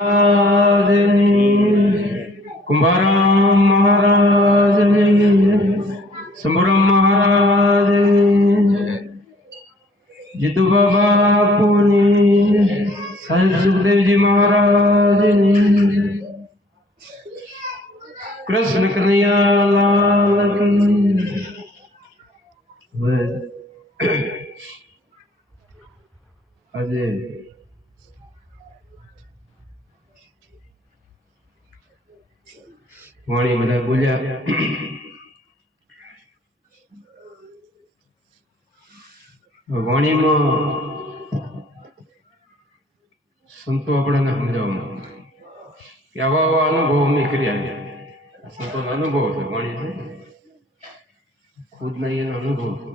कुंभाराम महाराज शंभुराम महाराज जितू बाबा पुनी साहेब सुखदेव जी महाराज कृष्ण कन्हैया लाल की આજે વાણી બધા બોલ્યા વાણીમાં સંતો આપણને સમજાવવા કે આવા આવા અનુભવ અમે કર્યા સંતોનો અનુભવ છે વાણી છે ખુદના એનો અનુભવ છે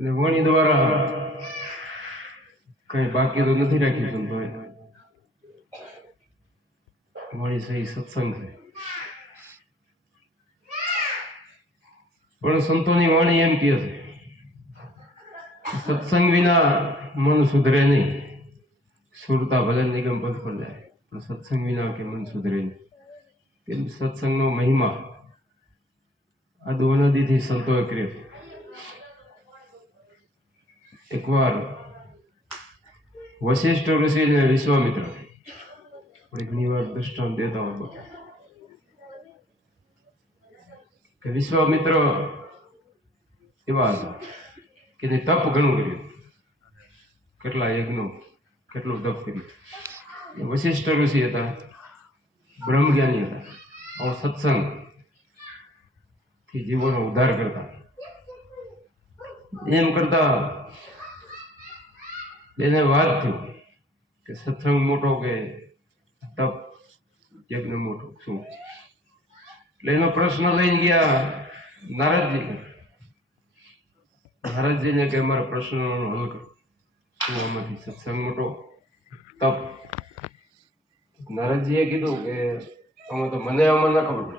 અને વાણી દ્વારા કઈ બાકી તો નથી રાખ્યું સંતોએ વાણી સહી સત્સંગ છે પણ સંતોની વાણી એમ કહે છે સત્સંગ વિના મન સુધરે નહીં સુરતા ભજન નિગમ પદ પર જાય પણ સત્સંગ વિના કે મન સુધરે નહીં કેમ સત્સંગનો મહિમા આ દોનદીથી સંતોએ કર્યો એકવાર વશિષ્ઠ ઋષિ અને વિશ્વામિત્ર ઘણી વાર દૃષ્ટાંત દેતા હોય કે વિશ્વામિત્ર એવા હતા કે તે તપ ઘણું કર્યું કેટલા યજ્ઞો કેટલું તપ કર્યું વશિષ્ઠ ઋષિ હતા બ્રહ્મજ્ઞાની હતા આવો સત્સંગ થી જીવોનો ઉદ્ધાર કરતા એમ કરતા એને વાત થયું કે સત્સંગ મોટો કે તપ યજ્ઞ મોટો શું એટલે એનો પ્રશ્ન લઈને ગયા નારદજીને કે અમારા પ્રશ્નનો હલ કરો શું આમાંથી સત્સંગ મોટો તપ નારદજીએ કીધું કે તમે તો મને આમાં ના ખબર પડે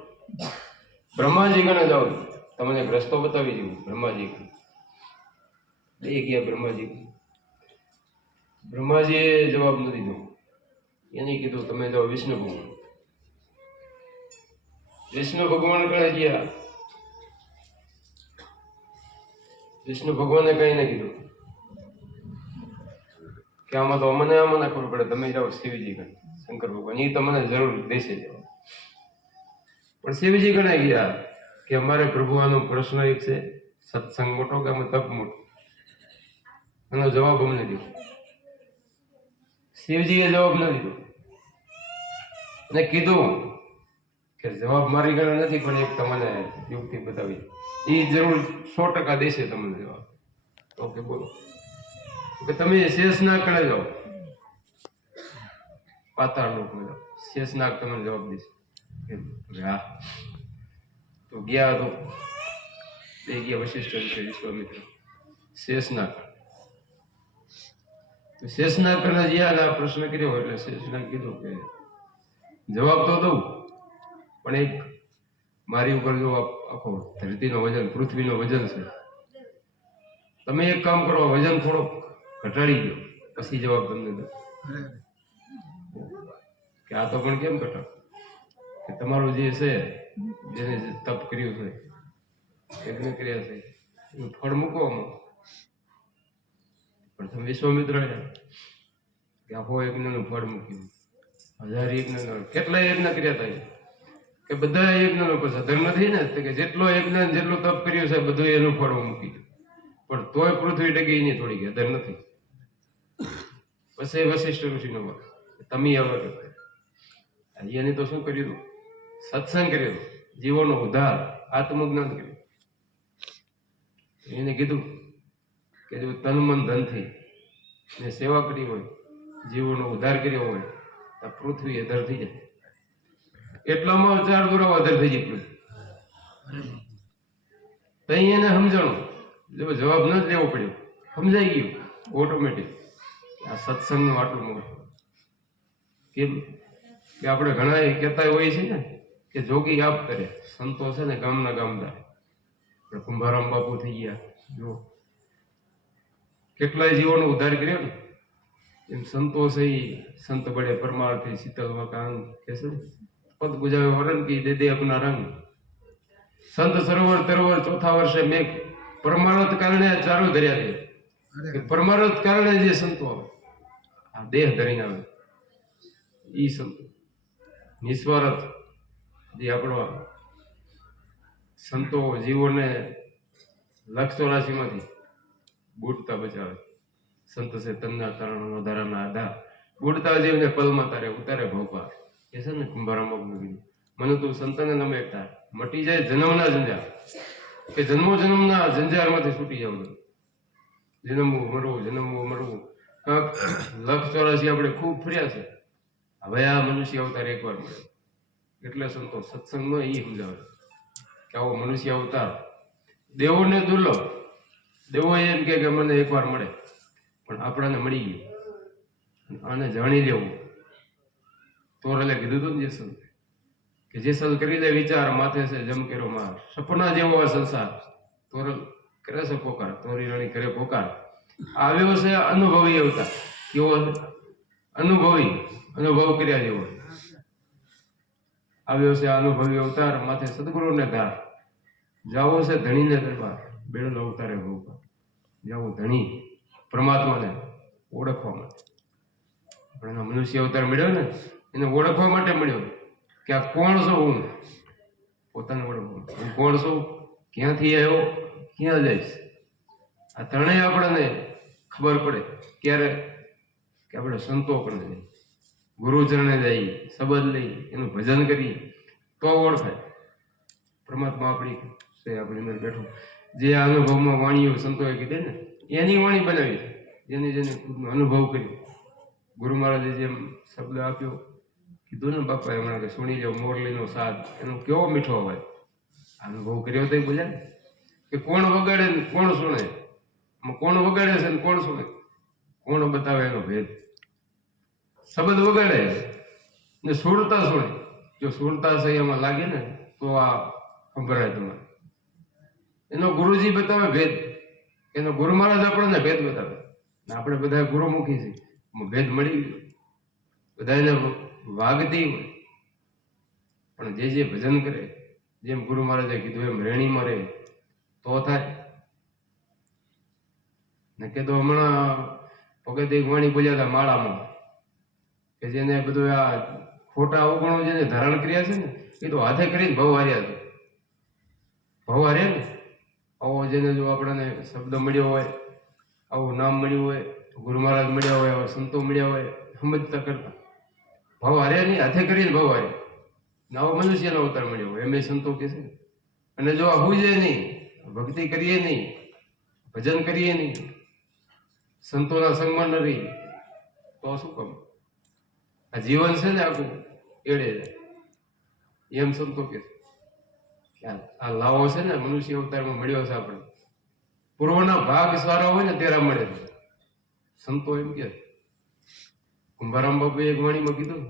બ્રહ્માજી કને જાઓ તમને એક રસ્તો બતાવી દઉં બ્રહ્માજી એ ગયા બ્રહ્માજીએ જવાબ નથી દીધો એને કીધું તમે જાઓ વિષ્ણુ ભગવાન કણે ગયા વિષ્ણુ ભગવાને કઈ ને કીધું કે આમાં તો અમને આમાં ખબર પડે તમે જાઓ શિવજી કણે શંકર ભગવાન એ તો મને જરૂર દેશે જવા પણ શિવજી કણે ગયા કે અમારે પ્રભુ આનો પ્રશ્ન એક છે સત્સંગ મોટો કે અમે તપ મોટો એનો જવાબ અમને દીધો શિવજીએ જવાબ ન દીધો અને કીધું કે જવાબ મારી ગણે નથી પણ એક તમને યુક્તિ બતાવી એ જરૂર 100% દેશે તમને જવાબ ઓકે બોલો કે તમે શેષનાગ કણે જાઓ પાતાળ લોકમાં જાઓ શેષનાગ તમને જવાબ દેશે હા તો ગયા તો એ ગયા વશિષ્ઠ વિશ્વામિત્ર શેષનાગ કને જ્યાં પ્રશ્ન કર્યો એટલે શેષનાગ કીધું કે જવાબ તો દઉં પણ એક મારી ઉપર જો આખો ધરતીનો વજન પૃથ્વીનો વજન છે તમે એક કામ કરો વજન થોડો ઘટાડી દો પછી જવાબ તમને દો કે આ તો પણ કેમ ઘટાડો કે તમારું જે છે જેને તપ કર્યું છે યજ્ઞ કર્યા છે એનું ફળ મૂકો પણ તમે વિશ્વામિત્ર કે આખો યજ્ઞનું ફળ મૂક્યું 1000 યજ્ઞ કેટલા યજ્ઞ કર્યા હતા કે બધા યજ્ઞ પછી અધર નથી ને કે જેટલો યજ્ઞ જેટલું તપ કર્યું છે બધું એનું ફળ મૂકી પણ તોય પૃથ્વી ડગી નહીં થોડી ગઈ અધર નથી પછી વશિષ્ઠ ઋષિનો વાત તમે આવે એની તો શું કર્યું સત્સંગ કર્યો જીવોનો ઉદ્ધાર આત્મજ્ઞાન કર્યું એને કીધું કે જો તન મન ધનથી ને સેવા કરી હોય જીવોનો ઉદ્ધાર કર્યો હોય તો પૃથ્વી અધર થઈ જાય એટલામાં 4 દુરાવ અધર થઈ જાય તઈ એને સમજાણું જવાબ ન જ લેવો પડ્યો સમજાઈ ગયું ઓટોમેટિક આ સત્સંગનું આટલું મોટું કેમ કે આપણે ઘણા કહેતા હોય છે ને કે જોગી આપ કરે સંતો છે ને ગામના ગામદાર કુંભારામ બાપુ થઈ ગયા જો કેટલાય જીવોનો ઉદ્ધાર કર્યો ને એમ સંતોષ સંત બડે પરમાર્થી શીતલ વકાંગ કે છે ને, પદ ગુજાવે વરણ કી દે દે અપના રંગ. સંત સરોવર તરોવર ચોથા વર્ષે મેઘ પરમાર્થ કારણે આ ચારો ધર્યા છે. કે પરમાર્થ કારણે જે સંતો આવે આ દેહ ધરીને આવે ઈ સંતો નિસ્વાર્થ જે આપણો સંતો જીવોને 184 માંથી બુડતા બચાવે. સંત છે તમના તારણો ધારાના આધા બુડતા જીવને પલમાં તારે ઉતારે ભોપા કે છે ને કુંભારામ બાપુનું કીધું. મને તું સંતને નમે એકતા મટી જાય જન્મના જંજાર કે જન્મો જન્મના જંજારમાંથી છૂટી જાવ. જન્મવું મરવું કાંક 184 આપણે ખૂબ ફર્યા છે. હવે આ મનુષ્ય અવતાર એકવાર મળે એટલે સંતો સત્સંગમાં એ સમજાવે કે આવો મનુષ્ય અવતાર દેવોને દુર્લભ. દેવો એમ કે મને એકવાર મળે પણ આપણાને મળી ગયું આને જાણી લેવું. તોરલે કીધું હતું ને જેસલ કે જેસલ કરી લે વિચાર માથે છે જમ કેરો માર સપના જેવો આ સંસાર. તોરલ કરે છે પોકાર તોરી રાણી કરે પોકાર. આવ્યો છે અનુભવી અવતાર. કેવો અનુભવી અનુભવ કર્યા જેવો આવ્યો છે અનુભવી અવતાર માથે સદગુરુને ધાર. જાવો છે ધણીને દરબાર બેડલો અવતારે ભોપા. જાવું ધણી પરમાત્માને ઓળખવા માટે. પણ એનો મનુષ્ય અવતાર મળ્યો ને એને ઓળખવા માટે મળ્યો કે આ કોણ છું હું. પોતાને ઓળખવું હું કોણ છું, ક્યાંથી આવ્યો, ક્યાં જઈશ. આ ત્રણેય આપણને ખબર પડે ક્યારે કે આપણે સંતો પણ જઈએ ગુરુચરણે જઈએ શબ્દ લઈ એનું ભજન કરીએ તો ઓળખાય પરમાત્મા આપણી છે આપણી અંદર બેઠું. જે આ અનુભવમાં વાણીઓ સંતોએ કીધી ને એની વાણી બનાવી જેને જેને ખુદનો અનુભવ કર્યો. ગુરુ મહારાજે જેમ શબ્દ આપ્યો કીધું ને બાપા હમણાં કે સુણી લો મોરલીનો સાદ એનો કેવો મીઠો અવાજ. અનુભવ કર્યો તો બોલ્યા ને કે કોણ વગાડે ને કોણ સુણે. કોણ વગાડે છે ને કોણ સુણે, કોણ બતાવે એનો ભેદ. શબ્દ વગાડે ને સુરતા સુણે. જો સુરતા છે એમાં લાગે ને તો આ સંભળાય તમારે. એનો ગુરુજી બતાવે ભેદ. એનો ગુરુ મહારાજ આપણને ભેદ બતાવે. આપણે બધા ગુરુમુખી છીએ ભેદ મળી ગયો બધા એને વાગતી હોય. પણ જે ભજન કરે જેમ ગુરુ મહારાજે કીધું એમ રેણીમાં રહે તો થાય. ને કે તો હમણાં ભગત એક વાણી બોલ્યા હતા માળામાં કે જેને બધું આ ખોટા અવગણો જેને ધારણ કર્યા છે ને એ તો હાથે કરીને ભવ હાર્યા છે. ભવ હાર્યા ને આવો જેને જો આપણને શબ્દ મળ્યો હોય, આવું નામ મળ્યું હોય, ગુરુ મહારાજ મળ્યા હોય, આવા સંતો મળ્યા હોય, સમજતા કરતા ભવ હાર્યા નહીં, હાથે કરીને ભવ હાર્યા. આવો મનુષ્યનો અવતાર મળ્યો હોય એમ સંતો કે છે. અને જો આ હુજે નહીં, ભક્તિ કરીએ નહીં, ભજન કરીએ નહીં, સંતોના સંગમાં ન રહી તો શું કામ. આ જીવન છે ને આખું એડે એમ સંતો કે આ લાવો છે ને મનુષ્ય અવતારમાં મળ્યો છે આપણે. પૂર્વના ભાગ સારા હોય ને તેરા મળે છે સંતો એમ કે. કુંભારામ બાપુએ એક વાણીમાં કીધું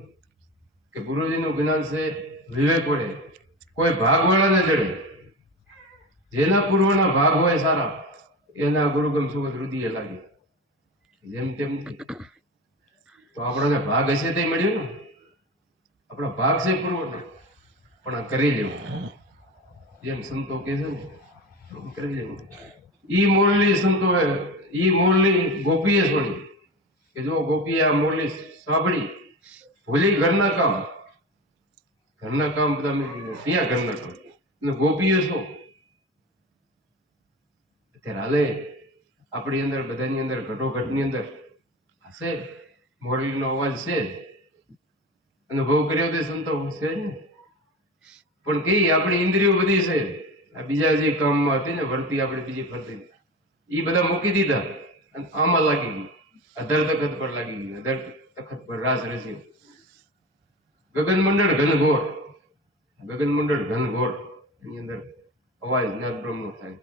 કે ગુરુજીનું જ્ઞાન છે વિવેક વડે કોઈ ભાગવાળાને જડે. જેના પૂર્વના ભાગ હોય સારા એના ગુરુગમ સુગત રુધિએ લાગે. જેમ તેમ તો આપણને ભાગ હશે તે મળ્યું ને. આપણા ભાગ છે પૂર્વનો પણ આ કરી લેવું જેમ સંતો કે છે ને કરી લેવું. ઈ મોરલી સંતોએ ઈ મોરલી ગોપીએ છોડી કે જો ગોપીએ આ મોરલી સાંભળી ભૂલી ઘરના કામ બધા મેં ક્યાં ઘરના કામ એટલે ગોપીએ શું અત્યારે હાલે આપણી અંદર બધાની અંદર ઘટોઘટની અંદર હશે મોરલીનો અવાજ છે. અનુભવ કર્યો તે સંતો છે ને પણ કઈ આપણી ઇન્દ્રિયો બધી છે આ બીજા જે કામમાં હતી ને વર્તી આપણે બીજી ફરતી એ બધા મૂકી દીધા અને આમાં લાગી ગઈ. અધર તખત પર લાગી ગઈ. અધર તખત પર રાસ રસી ગગનમંડળ ઘનઘોર એની અંદર અવાજ નાદ બ્રહ્મનો થાય.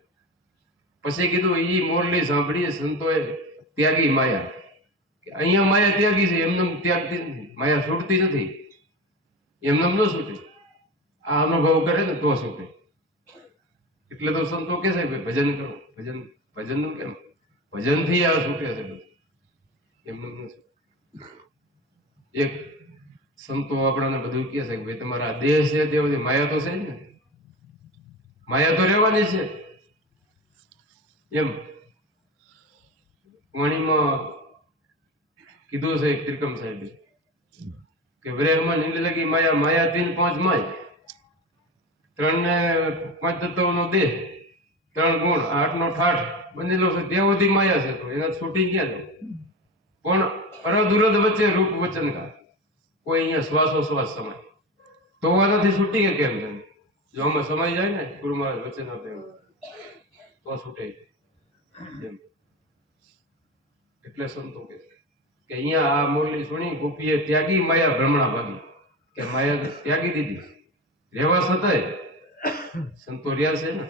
પછી કીધું ઈ મોરલી સાંભળીએ સંતોએ ત્યાગી માયા કે અહીંયા માયા ત્યાગી છે એમને ત્યાગતી નથી. માયા છૂટતી નથી એમને ન છૂટે. આ અનુભવ કરે ને તો છૂટે. એટલે તો સંતો કે છે ભજન કરો ભજનનું કેમ ભજનથી આ છૂટે છે બધું એમને નથી. એક સંતો આપણાને બધું કહે છે કે ભાઈ તમારા આ દેહ છે તે બધી માયા તો છે ને, માયા તો રહેવાની છે. એમ વાણીમાં કીધું છે એક ત્રિકમ સાહેબે કે વ્રેહમાં નીંદ લગી માયા, માયા 3 5 માય, 3 ને 5 તત્વનો દેહ, 3 ગુણ, 8 નો ઠાઠ બનેલો છે તે બધી માયા છે. તો એના છૂટી ક્યાં જાય? પણ અરધુરદ વચ્ચે રૂપ વચન કા કોઈ અહીંયા શ્વાસોશ્વાસ સમય તો આનાથી છૂટી કે કેમ જાય? જો આમાં સમય જાય ને ગુરુ મહારાજ વચન આપે તો છૂટે. એમ એટલે સંતો કે અહીંયા આ મુરલી સુણી ગોપીએ ત્યાગી માયા ભ્રમણા ભાગી, કે માયા ત્યાગી દીધી. રહેવા છતાંય સંતો રહ્યા છે ને.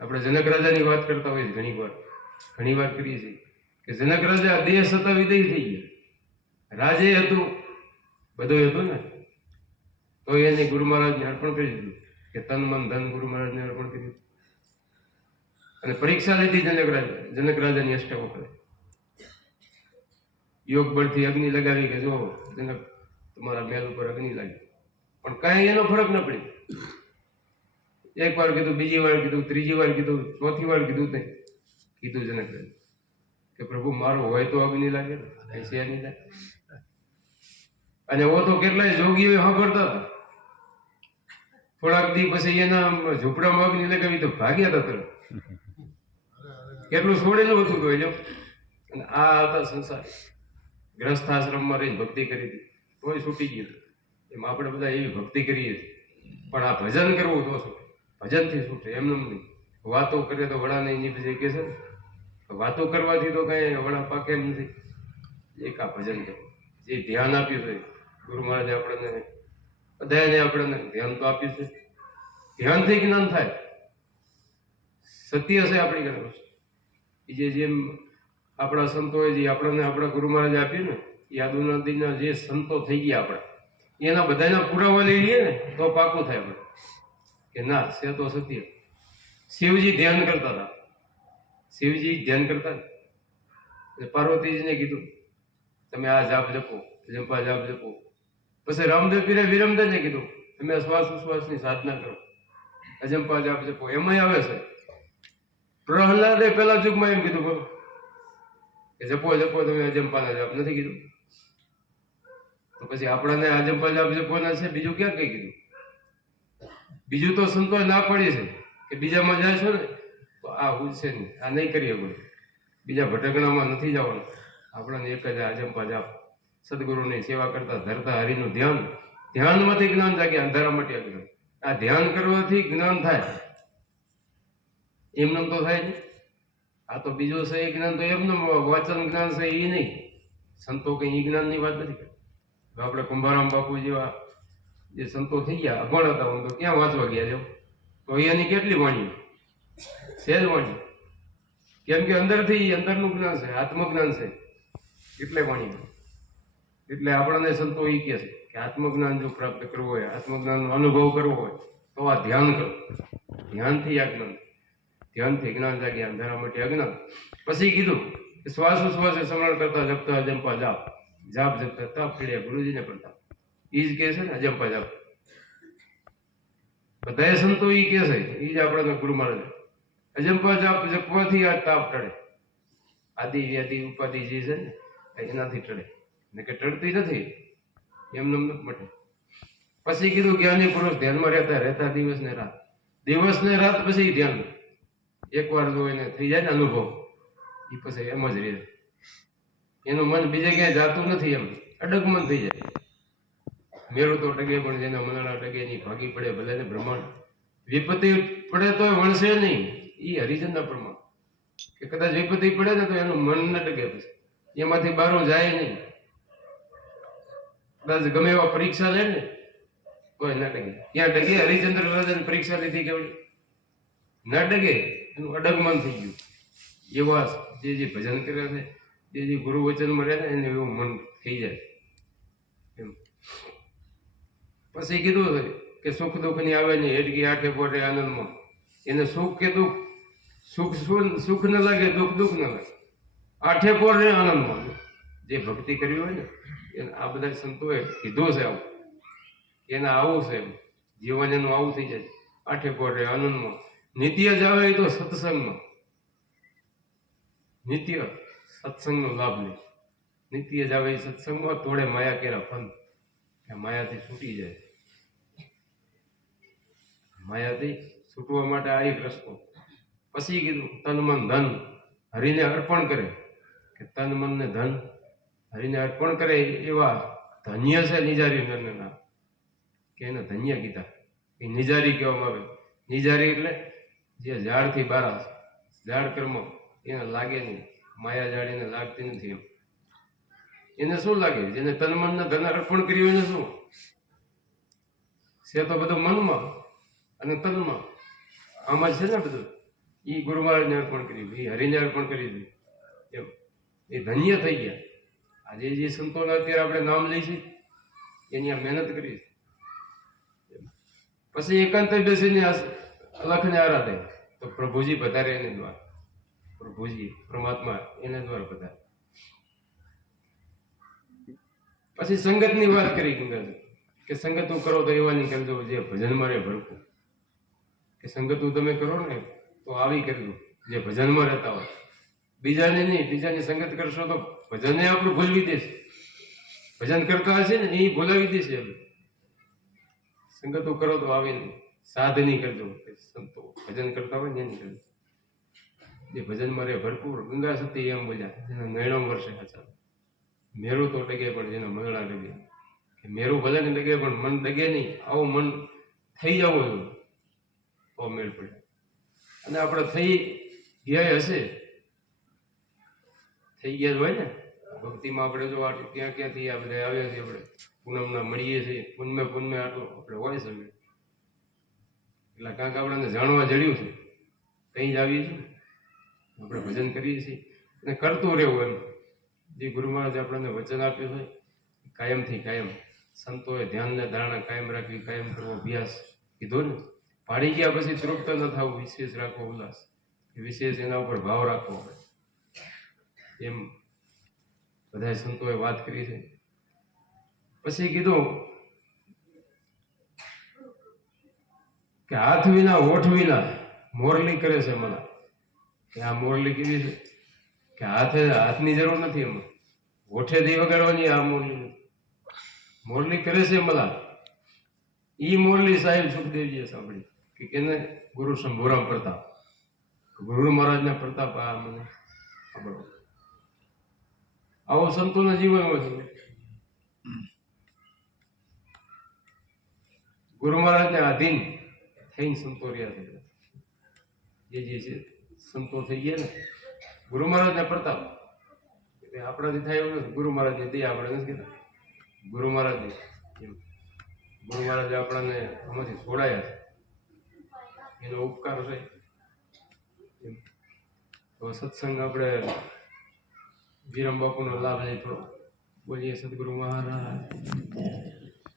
આપણે જનક રાજાની વાત કરતા હોઈએ ઘણી વાર કરીએ છીએ કે જનક રાજા દેહ છતાં વિદેય થઈ ગયા. રાજે હતું, બધું હતું ને, તો એને ગુરુ મહારાજને અર્પણ કરી દીધું કે તન મન ધન ગુરુ મહારાજને અર્પણ કર્યું. અને પરીક્ષા લીધી જનક રાજાની અષ્ટક વખતે યોગ બળથી અગ્નિ લગાવી કે જો જનક તમારા મેલ ઉપર અગ્નિ લાગી, પણ કઈ એનો ફરક ન પડી. એક વાર કીધું, બીજી વાર કીધું, ત્રીજી વાર કીધું, ચોથી વાર કીધું જનક રાજા કે પ્રભુ મારો હોય તો અગ્નિ લાગે ને, કઈ છે નહીં લાગે. અને ઓ તો કેટલાય જોગીઓ સાંભળતા હતા. થોડાક દી પછી એના ઝૂંપડામાં અગ્નિ લગાવી તો ભાગ્યા હતા તરત. કેટલું છોડેલું હતું તો જો. અને આ હતા સંસાર, ગ્રસ્થ આશ્રમમાં રહીને ભક્તિ કરી હતી તોય છૂટી ગયું. એમ આપણે બધા એવી ભક્તિ કરીએ છીએ, પણ આ ભજન કરવું તો શું? ભજનથી છૂટે, એમને નહીં. વાતો કરે તો વડા નહીં નીપજે કે છે ને, વાતો કરવાથી તો કઈ વડા પાકે નથી. એક આ ભજન કરવું, જે ધ્યાન આપ્યું છે ગુરુ મહારાજે આપણને, બધાને આપણને ધ્યાન તો આપ્યું છે. ધ્યાનથી જ્ઞાન થાય, સત્ય છે આપણી ઘરે. જેમ આપણા સંતોએ જે આપણને આપણા ગુરુ મહારાજે આપ્યું ને, એ આદુનદીના જે સંતો થઈ ગયા આપણા, એના બધાના પુરાવા લઈ લઈએ ને તો પાકું થાય આપણે કે ના છે તો સત્ય. શિવજી ધ્યાન કરતા હતા, શિવજી ધ્યાન કરતા પાર્વતીજીને કીધું તમે આ જાપ જપો, જપા જાપ જપો. પછી રામદેવ પીરે વિરમદેવને કીધું તમે શ્વાસ ઉશ્વાસની સાધના કરો, અજંપા જાપ જપો. એમાંય આવે છે પ્રહલાદે પેલા યુગમાં એમ કીધું બોલો કે જપો જપો તમે અજંપાના જાપ, નથી કીધું? તો પછી આપણાને અજંપા જાપ જપવાના છે, બીજું ક્યાં કઈ કીધું? બીજું તો સંતોષ ના પડી છે કે બીજામાં જાય છો ને તો આ ઉલશે નહીં, આ નહીં કરીએ બોલે, બીજા ભટકણામાં નથી જવાનું. આપણને એક જ અજંપા જાપ, સદગુરુની સેવા કરતા ધરતા હરિનું ધ્યાન, ધ્યાનમાંથી જ્ઞાન જાગે, અંધારા માટે અજ્ઞાન. આ ધ્યાન કરવાથી જ્ઞાન થાય, એમને તો થાય નહીં. આ તો બીજો છે એ જ્ઞાન તો એમને વાચન જ્ઞાન છે એ નહીં. સંતો કઈ એ જ્ઞાનની વાત નથી કરતા. આપણે કુંભારામ બાપુ જેવા જે સંતો થઈ ગયા, અભણ હતા, હું તો ક્યાં વાંચવા ગયા જાવ તો એની કેટલી વાણી, સહેજ વાણી. કેમ કે અંદરથી અંદરનું જ્ઞાન છે, આત્મજ્ઞાન છે, એટલે વાણી. એટલે આપણને સંતો એ કહે છે કે આત્મજ્ઞાન જો પ્રાપ્ત કરવું હોય, આત્મજ્ઞાનનો અનુભવ કરવો હોય તો આ ધ્યાન કરો. ધ્યાનથી આ જ્ઞાન, ધ્યાનથી જ્ઞાન જાગે, અંધારા માટે અજ્ઞાન. પછી કીધું કે શ્વાસ ઉશ્વાસે સ્મરણ કરતા જપતા અજંપા જાપ, જાપ જપતા તપ પીડ્યા ગુરુજીને પ્રતાપ. એ જ કહે છે ને અજંપા જાપ. બધા સંતો એ કહે છે, એ જ આપણા ગુરુ મહારાજ. અજંપા જાપ જપવાથી આ તાપ ટળે, આદિ વ્યાધિ ઉપાધિ જે છે ને એનાથી ટળે, ને કે ટળતી નથી, એમને મટે. પછી કીધું જ્ઞાની પુરુષ ધ્યાનમાં રહેતા દિવસ ને રાત, દિવસ ને રાત. પછી ધ્યાન એકવાર જો એને થઈ જાય ને અનુભવ, એ પછી એમ જ રહે, એનું મન બીજે ક્યાંય જાતું નથી, એમ અડગ મન થઈ જાય. મેળું તો ટગે પણ જેના મનડા ટગે ની ભાગી પડે ભલે ને બ્રહ્માંડ. વિપત્તિ પડે તો વણશે નહીં, એ હરિજનના પ્રમાણ. કે કદાચ વિપત્તિ પડે ને તો એનું મન ન ટકે, પછી એમાંથી બારો જાય નહીં. કદાચ ગમે એવા પરીક્ષા લે ને તો ન ટકે. ત્યાં ટકે હરિચંદ્ર રાજાને પરીક્ષા લીધી કેવડી, ન ટકે, એનું અડગ મન થઈ ગયું. એવા જે ભજન કર્યા છે, જે ગુરુ વચન મળ્યા ને એને એવું મન થઈ જાય એમ. પછી કીધું છે કે સુખ દુઃખ ની આવે ને હેડકી આઠે પોટે આનંદમાં. એને સુખ કે દુઃખ, સુખ ન લાગે, દુઃખ ન લાગે, આઠે પોર આનંદમાં. જે ભક્તિ કરવી હોય ને એને આ બધા સંતોએ કીધું છે આવું એને આવું છે એમ. જીવન એનું આવું થઈ જાય આઠે પોરે આનંદમાં નિત્ય જ આવે એ તો સત્સંગમાં નિત્ય સત્સંગનો લાભ લે નિત્ય જ આવે એ સત્સંગમાં તોડે માયા કેરા ફન કે માયાથી છૂટી જાય માયાથી છૂટવા માટે આ એક રસ્તો પછી કીધું તન મન ધન હરિને અર્પણ કરે કે તન મન ને ધન હરિને અર્પણ કરે એવા ધન્ય છે નિજારી નરના કે એને ધન્ય કીધા એ નિજારી કહેવામાં આવે નિજારી એટલે જે ઝાડથી બારા ઝાડ કર્મ એને લાગે નહીં માયા ઝાડ એને લાગતી નથી એમ એને શું લાગે જેને તન મન ને ધન અર્પણ કર્યું એને શું છે તો બધું મનમાં અને તનમાં આમાં છે ને બધું એ ગુરુ મહારાજને અર્પણ કર્યું એ હરિને અર્પણ કરી દીધું એમ એ ધન્ય થઈ ગયા આજે જે સંતોને અત્યારે આપણે નામ લઈશું એની આ મહેનત કરી પછી એકાંત બેસીને અલખને આરાધે તો પ્રભુજી પધારે એને દ્વારા પ્રભુજી પરમાત્મા એને દ્વારા પધારે પછી સંગતની વાત કરી કે સંગત કરો તો એવાની કરજો જે ભજનમાં રહે ભરપૂર કે સંગત તમે કરો ને તો આવી કરજો જે ભજનમાં રહેતા હોય બીજાને નહીં બીજાની સંગત કરશો તો ભજનને આપણું ભૂલવી દેશે ભજન કરતા હશે ને એ ભૂલાવી દેશે એમ સંગતો કરો તો આવે નહીં સાધની કરજો સંતો ભજન કરતા હોય ને એની કરજો જે ભજનમાં રહે ભરપૂર ગંગા સતી એમ બોલ્યા જેના નૈણમ વર્ષે હાચા મેરું તો ડગે પણ જેના મંગળા ડગે કે મેરું ભલે ને ડગે પણ મન ડગે નહીં આવું મન થઈ જવું એવું તો મેળ પડે અને આપણે થઈ ગયા હશે થઈ ગયા જ હોય ને ભક્તિમાં આપણે જો આટલું ક્યાં ક્યાંથી આ બધા આવ્યા છીએ આપણે પૂનમના મળીએ છીએ પૂનમે આટલું આપણે હોય છે એટલે કાંક આપણને જાણવા જડ્યું છે કંઈ જ આવીએ છીએ આપણે ભજન કરીએ છીએ અને કરતું રહેવું એમ જે ગુરુ મહારાજ આપણને વચન આપ્યું છે કાયમથી કાયમ સંતોએ ધ્યાનને ધારણા કાયમ રાખવી કાયમ કરવો અભ્યાસ કીધો ને પાડી ગયા પછી તૃપ્ત ન થવું વિશેષ રાખવો ઉલ્લાસ વિશેષ એના ઉપર ભાવ રાખવો હોય એમ બધા સંતોએ વાત કરી છે પછી કીધું કે હાથ વિના હોઠ વિના મોરલી કરે છે મને કે આ મોરલી કેવી છે કે હાથની જરૂર નથી એમાં હોઠે દી વગાડવાની આ મોરલી કરે છે મલા ઈ મોરલી સાહેબ સુખદેવજીએ સાંભળી કે કેને ગુરુ શંભુરામ પ્રતાપ ગુરુ મહારાજના પ્રતાપ આ મને સાંભળો આવો સંતોના જીવનમાં છે ગુરુ મહારાજને આધીન થઈને સંતો રહ્યા છે જે છે સંતો થઈ ગયા ને ગુરુ મહારાજને પ્રતાપ એટલે આપણાથી થાય એવું નથી ગુરુ મહારાજની દયા આપણે નથી કહેતા ગુરુ મહારાજની એમ ગુરુ મહારાજે આપણને આમાંથી છોડાયા છે એનો ઉપકાર છે એમ તો સત્સંગ આપણે વિરમ બાપુનો લાભ લઈ થોડો બોલીએ સદગુરુ મહારાજ